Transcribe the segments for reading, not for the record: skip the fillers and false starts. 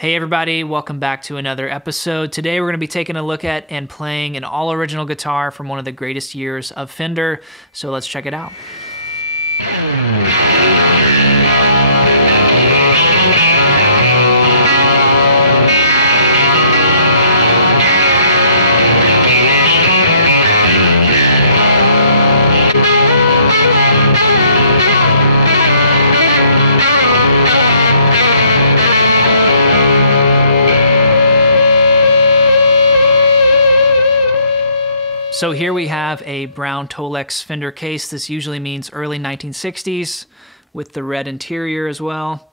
Hey everybody, welcome back to another episode. Today we're going to be taking a look at and playing an all-original guitar from one of the greatest years of Fender, so let's check it out. So here we have a brown Tolex Fender case. This usually means early 1960s with the red interior as well.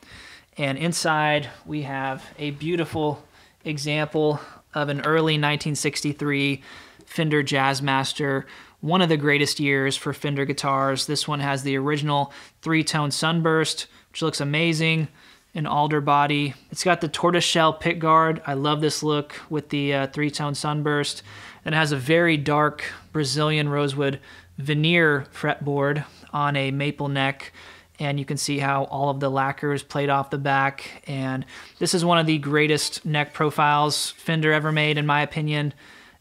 And inside we have a beautiful example of an early 1963 Fender Jazzmaster, one of the greatest years for Fender guitars. This one has the original three-tone sunburst, which looks amazing. An alder body. It's got the tortoiseshell pickguard. I love this look with the three-tone sunburst. And it has a very dark Brazilian rosewood veneer fretboard on a maple neck. And you can see how all of the lacquer is played off the back. And this is one of the greatest neck profiles Fender ever made, in my opinion.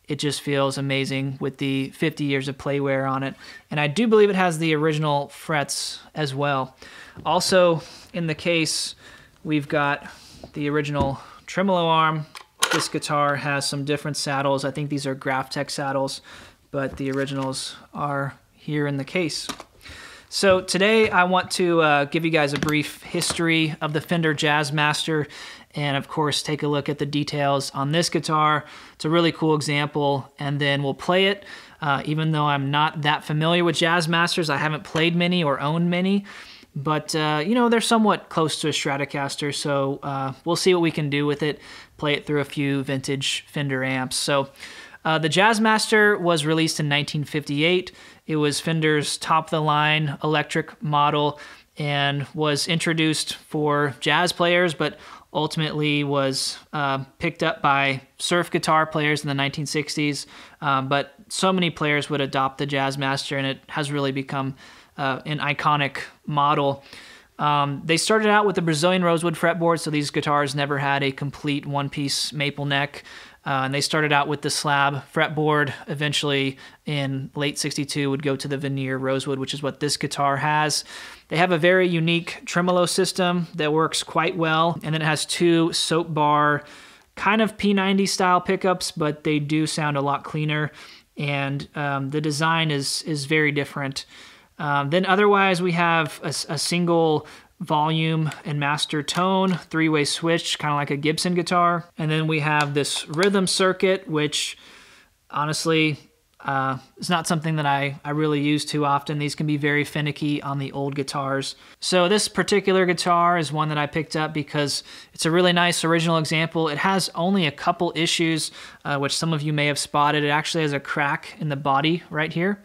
It just feels amazing with the 50 years of play wear on it. And I do believe it has the original frets as well. Also in the case, we've got the original tremolo arm. This guitar has some different saddles. I think these are Graphtec saddles, but the originals are here in the case. So today I want to give you guys a brief history of the Fender Jazzmaster and of course take a look at the details on this guitar. It's a really cool example, and then we'll play it. Even though I'm not that familiar with Jazzmasters, I haven't played many or owned many. But, you know, they're somewhat close to a Stratocaster, so we'll see what we can do with it, play it through a few vintage Fender amps. So the Jazzmaster was released in 1958. It was Fender's top-of-the-line electric model and was introduced for jazz players, but ultimately was picked up by surf guitar players in the 1960s. But so many players would adopt the Jazzmaster, and it has really become an iconic model. They started out with the Brazilian rosewood fretboard, so these guitars never had a complete one-piece maple neck. And they started out with the slab fretboard. Eventually, in late '62, would go to the veneer rosewood, which is what this guitar has. They have a very unique tremolo system that works quite well, and then it has two soap bar, kind of P90 style pickups, but they do sound a lot cleaner, and the design is very different. Then otherwise we have a single volume and master tone, three-way switch, kind of like a Gibson guitar. And then we have this rhythm circuit, which honestly is not something that I really use too often. These can be very finicky on the old guitars. So this particular guitar is one that I picked up because it's a really nice original example. It has only a couple issues, which some of you may have spotted. It actually has a crack in the body right here.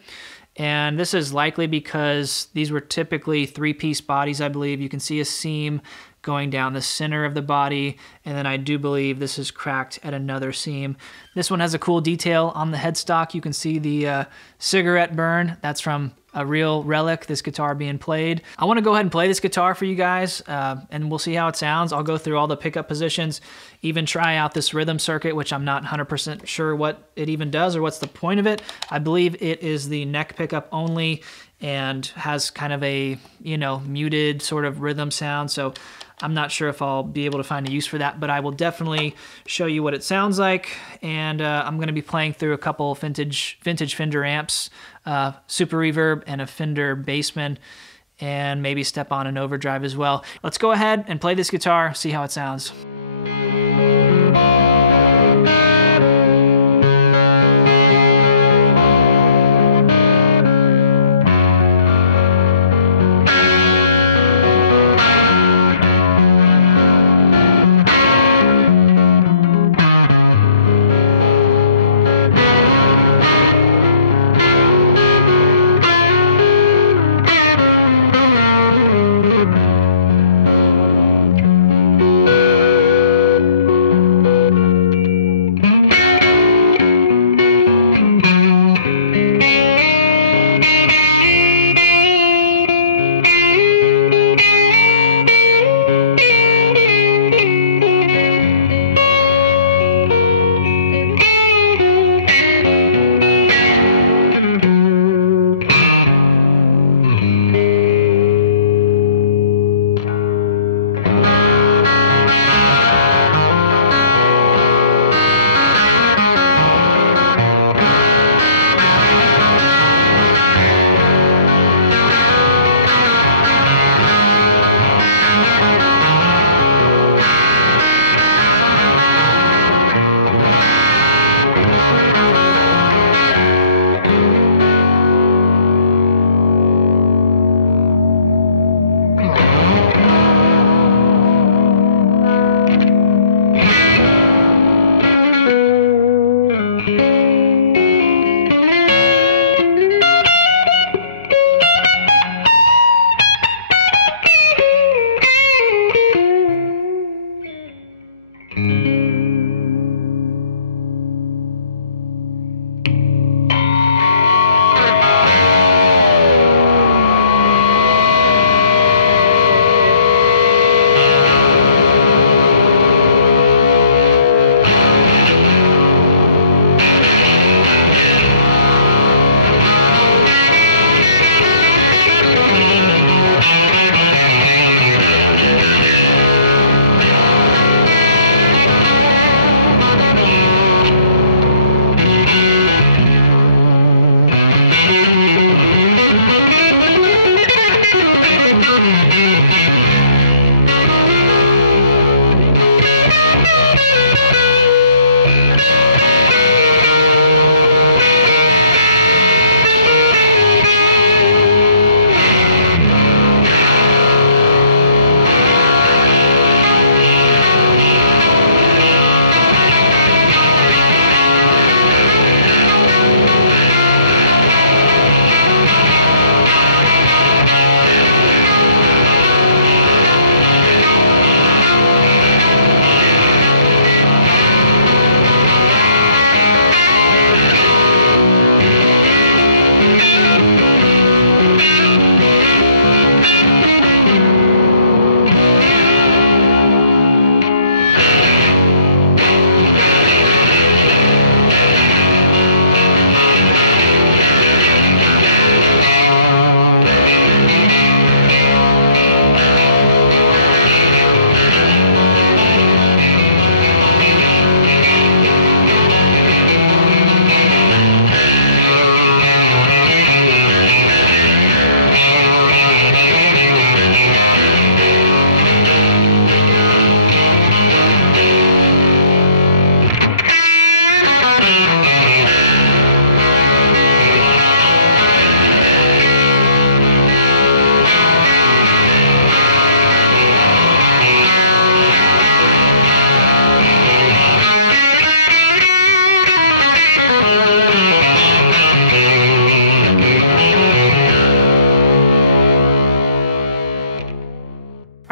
And this is likely because these were typically three-piece bodies, I believe. You can see a seam going down the center of the body, and then I do believe this is cracked at another seam. This one has a cool detail on the headstock. You can see the cigarette burn. That's from a real relic, this guitar being played. I want to go ahead and play this guitar for you guys, and we'll see how it sounds. I'll go through all the pickup positions, even try out this rhythm circuit, which I'm not 100% sure what it even does or what's the point of it. I believe it is the neck pickup only and has kind of a, you know, muted sort of rhythm sound. So I'm not sure if I'll be able to find a use for that, but I will definitely show you what it sounds like. And I'm going to be playing through a couple vintage Fender amps, Super Reverb and a Fender Bassman, and maybe step on an overdrive as well. Let's go ahead and play this guitar, see how it sounds.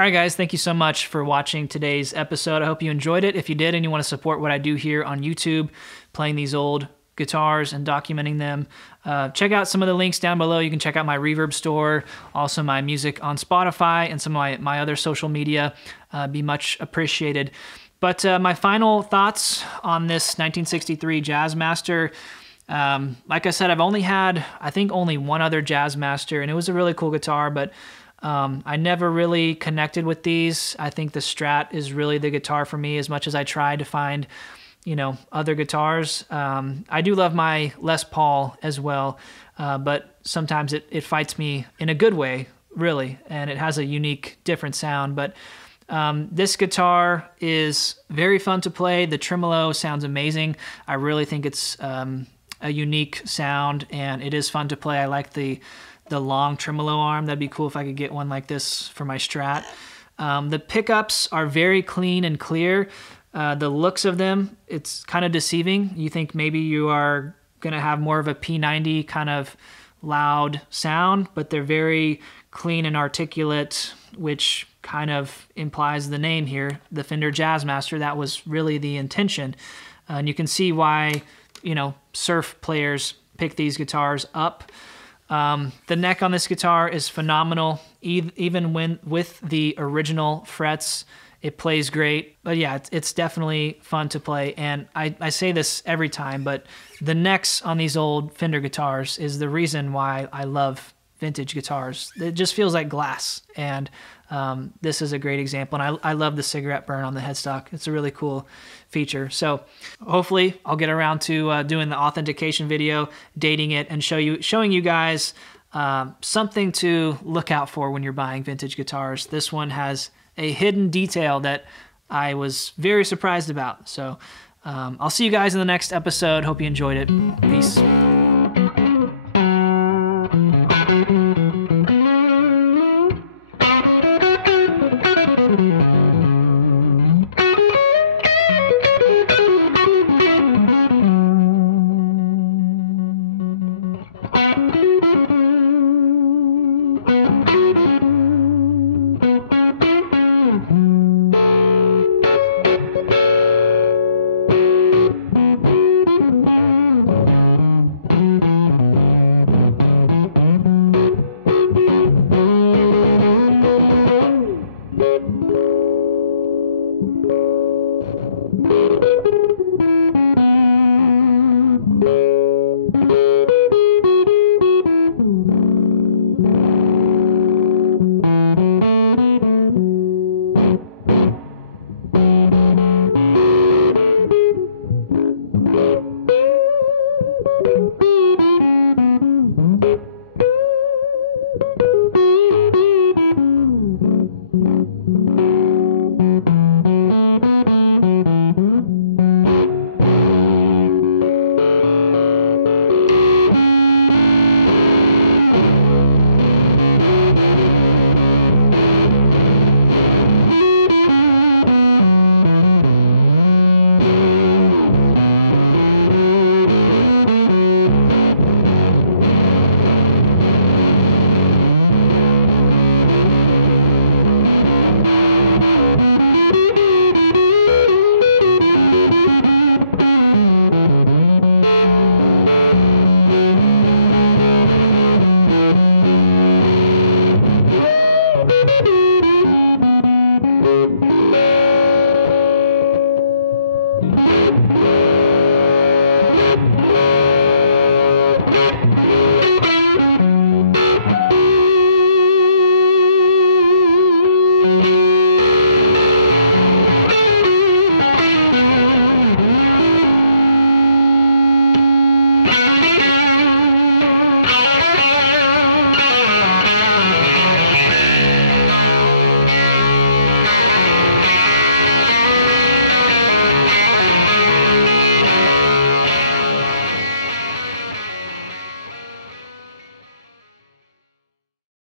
All right, guys, thank you so much for watching today's episode. I hope you enjoyed it. If you did and you want to support what I do here on YouTube, playing these old guitars and documenting them, check out some of the links down below. You can check out my Reverb store, also my music on Spotify, and some of my other social media. Be much appreciated. But my final thoughts on this 1963 Jazzmaster. Like I said, I've only had, I think, only one other Jazzmaster, and it was a really cool guitar, but I never really connected with these. I think the Strat is really the guitar for me, as much as I tried to find, you know, other guitars. I do love my Les Paul as well, but sometimes it fights me in a good way, really, and it has a unique, different sound. But this guitar is very fun to play. The tremolo sounds amazing. I really think it's a unique sound, and it is fun to play. I like the long tremolo arm. That'd be cool if I could get one like this for my Strat. The pickups are very clean and clear. The looks of them, it's kind of deceiving. You think maybe you are going to have more of a P90 kind of loud sound, but they're very clean and articulate, which kind of implies the name here, the Fender Jazzmaster. That was really the intention. And you can see why, you know, surf players pick these guitars up. The neck on this guitar is phenomenal, even with the original frets. It plays great. But yeah, it's definitely fun to play. And I say this every time, but the necks on these old Fender guitars is the reason why I love vintage guitars. It just feels like glass. And this is a great example. And I love the cigarette burn on the headstock. It's a really cool feature. So hopefully I'll get around to doing the authentication video, dating it, and showing you guys something to look out for when you're buying vintage guitars. This one has a hidden detail that I was very surprised about. So I'll see you guys in the next episode. Hope you enjoyed it. Peace. you.